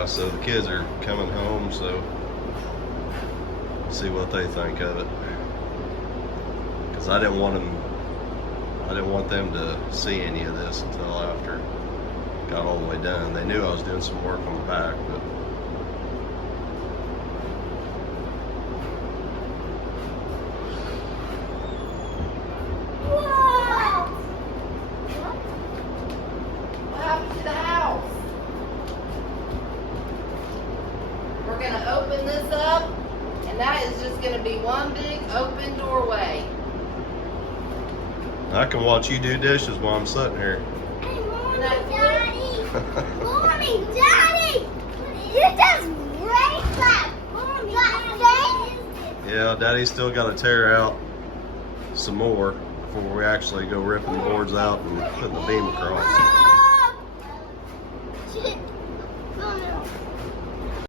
across, so the kids are coming home, so see what they think of it. Because I didn't want them to see any of this until after it got all the way done. They knew I was doing some work on the back, but What happened to the house? We're gonna open this up, and that is just gonna be one big open doorway. I can watch you do dishes while I'm sitting here. Hey, Mommy, Daddy! Mommy, Daddy! You just break that! Mommy, Daddy! Yeah, Daddy's still got to tear out some more before we actually go ripping the boards out and putting the beam across. Shit. Oh, no.